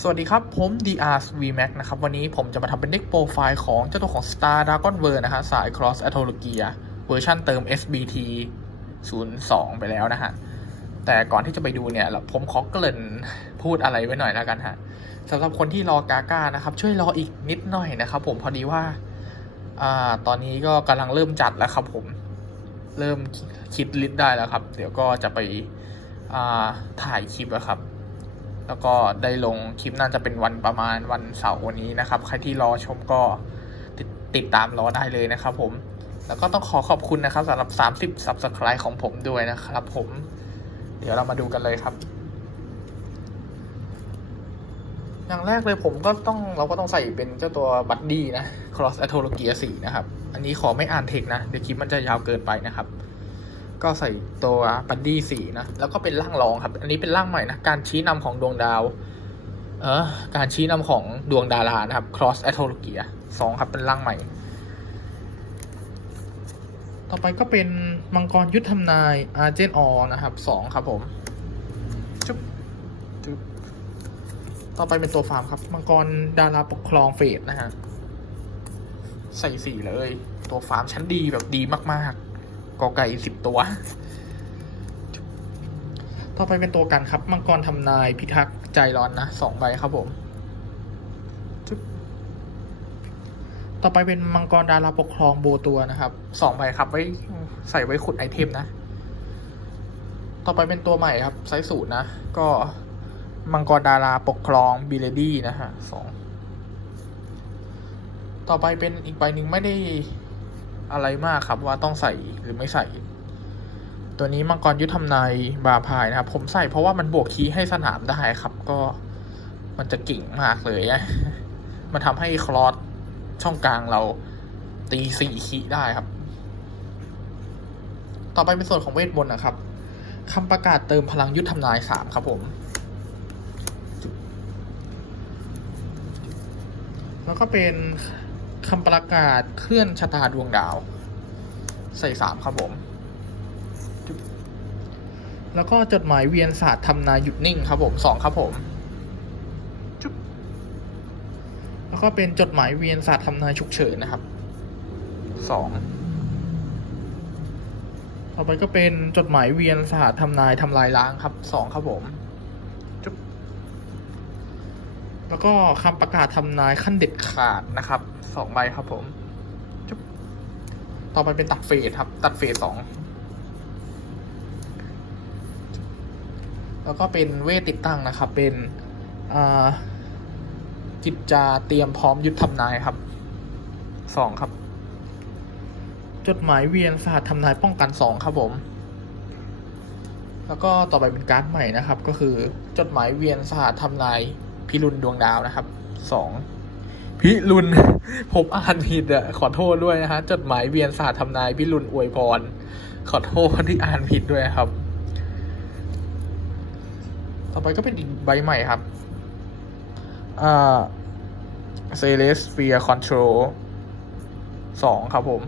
สวัสดีครับ ผม DR VMAX นะครับ วันนี้ผมจะมาทำเป็นเด็กโปรไฟล์ของเจ้าตัวของ Star Dragon v e r นะฮะสาย Cross a t o l o g i a เวอร์ชันเติม SBT 02 ไปแล้วนะฮะ แต่ก่อนที่จะไปดูเนี่ย ผมขอเกริ่นพูดอะไรไว้หน่อยแล้วกันฮะสำหรับคนที่รอกาก้านะครับ ช่วยรออีกนิดหน่อยนะครับผมพอดีว่าอ่า ตอนนี้ก็กำลังเริ่มจัดแล้วครับผม เริ่มคิดลิสต์ได้แล้วครับ เดี๋ยวก็จะไปอ่าถ่ายคลิปแล้วครับ แล้วก็ได้ลงคลิปน่าจะเป็นวันประมาณวันเสาร์วันนี้นะครับ ใครที่รอชมก็ติดติดตามรอได้เลยนะครับผม แล้วก็ต้องขอขอบคุณนะครับสำหรับ 30 Subscribe ของผมด้วยนะครับผม เดี๋ยวเรามาดูกันเลยครับ อย่างแรกเลยผมก็ต้องเราก็ต้องใส่เป็นเจ้าตัวบัดดี้นะ Cross a t o l o g i a 4 นะครับ อันนี้ขอไม่อ่านเทคนะ เดี๋ยวคลิปมันจะยาวเกินไปนะครับ ก็ใส่ตัวบัดดี้สีนะ แล้วก็เป็นร่างรองครับ อันนี้เป็นร่างใหม่นะ การชี้นำของดวงดาว เออการชี้นำของดวงดารานะครับ cross a t o l o g i a สองครับเป็นร่างใหม่ ต่อไปก็เป็นมังกรยุทธทำนายอาเจนออนะครับสองครับผมจุ๊บจุ๊บต่อไปเป็นตัวฟาร์มครับ มังกรดาราปกครองเฟสนะฮะใส่สีเลย ตัวฟาร์มชั้นดีแบบดีมาก ๆ กอไก่สิบตัว ต่อไปเป็นตัวกันครับ มังกรทำนายพิทักษ์ใจร้อนนะสองใบครับผม ต่อไปเป็นมังกรดาราปกครองโบตัวนะครับสองใบครับไว้ใส่ไว้ขุดไอเทมนะ ต่อไปเป็นตัวใหม่ครับไซส์สูตรนะ ก็มังกรดาราปกครองบิเลดี้นะฮะสองต่อไปเป็นอีกใบหนึ่งไม่ได้ อะไรมากครับว่าต้องใส่หรือไม่ใส่ ตัวนี้มังกรยุทธทำนายบาพายนะครับ ผมใส่เพราะว่ามันบวกคีให้สนามได้ครับ ก็มันจะเก่งมากเลยมันทำให้คลอสช่องกลางเราตีสี่คีได้ครับ ต่อไปเป็นส่วนของเวทมนต์นะครับคำประกาศเติมพลังยุทธทำนายสามครับผมแล้วก็เป็น คำประกาศเคลื่อนชะตาดวงดาว ใส่สามครับผม แล้วก็จดหมายเวียนศาสตร์ทำนายหยุดนิ่งครับผมสองครับผมแล้วก็เป็นจดหมายเวียนศาสตร์ทำนายฉุกเฉินนะครับสองต่อไปก็เป็นจดหมายเวียนศาสตร์ทำนายทำลายล้างครับสองครับผมจุ๊บ แล้วก็คำประกาศทำนายขั้นเด็ดขาดนะครับสองใบครับผมจุ๊บต่อไปเป็นตัดเฟสครับ ตัดเฟสสองแล้วก็เป็นเวทติดตั้งนะครับ เป็นอ่ากิจจาเตรียมพร้อมยุทธทำนายครับสองครับ จดหมายเวียนศาสตร์ทำนายป้องกันสองครับผม แล้วก็ต่อไปเป็นการ์ดใหม่นะครับ ก็คือจดหมายเวียนศาสตร์ทำนาย พิรุณดวงดาวนะครับสองพิรุณผมอ่านผิดอะขอโทษด้วยนะฮะจดหมายเวียนศาสตร์ทำนายพิรุณอวยพร ขอโทษที่อ่านผิดด้วยครับ ต่อไปก็เป็นอีกใบใหม่ครับอ่า Celestial Control สองครับผม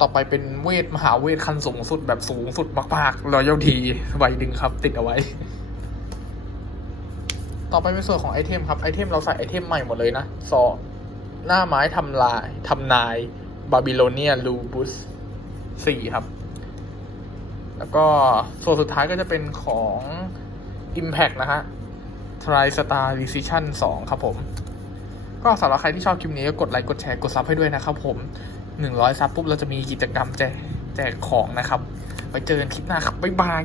ต่อไปเป็นเวท มหาเวท ขั้นสูงสุดแบบสูงสุดมากๆรอย a l ทีใบหนึ่งครับ ติดเอาไว้ ต่อไปเป็นส่วนของไอเทมครับ ไอเทมเราใส่ไอเทมใหม่หมดเลยนะสอหน้าไม้ทำลายทำนายบาบิโลเนียลูบุสสี่ครับ แล้วก็ส่วนสุดท้ายก็จะเป็นของ Impact นะฮะ Try Star Decision 2 ครับผม ก็สำหรับใครที่ชอบคลิปนี้ก็กดไลค์กดแชร์กดซับให้ด้วยนะครับผม 100 ซับปุ๊บเราจะมีกิจกรรมแจกแจกของนะครับ ไปเจอกันคลิปหน้าครับ บ๊ายบาย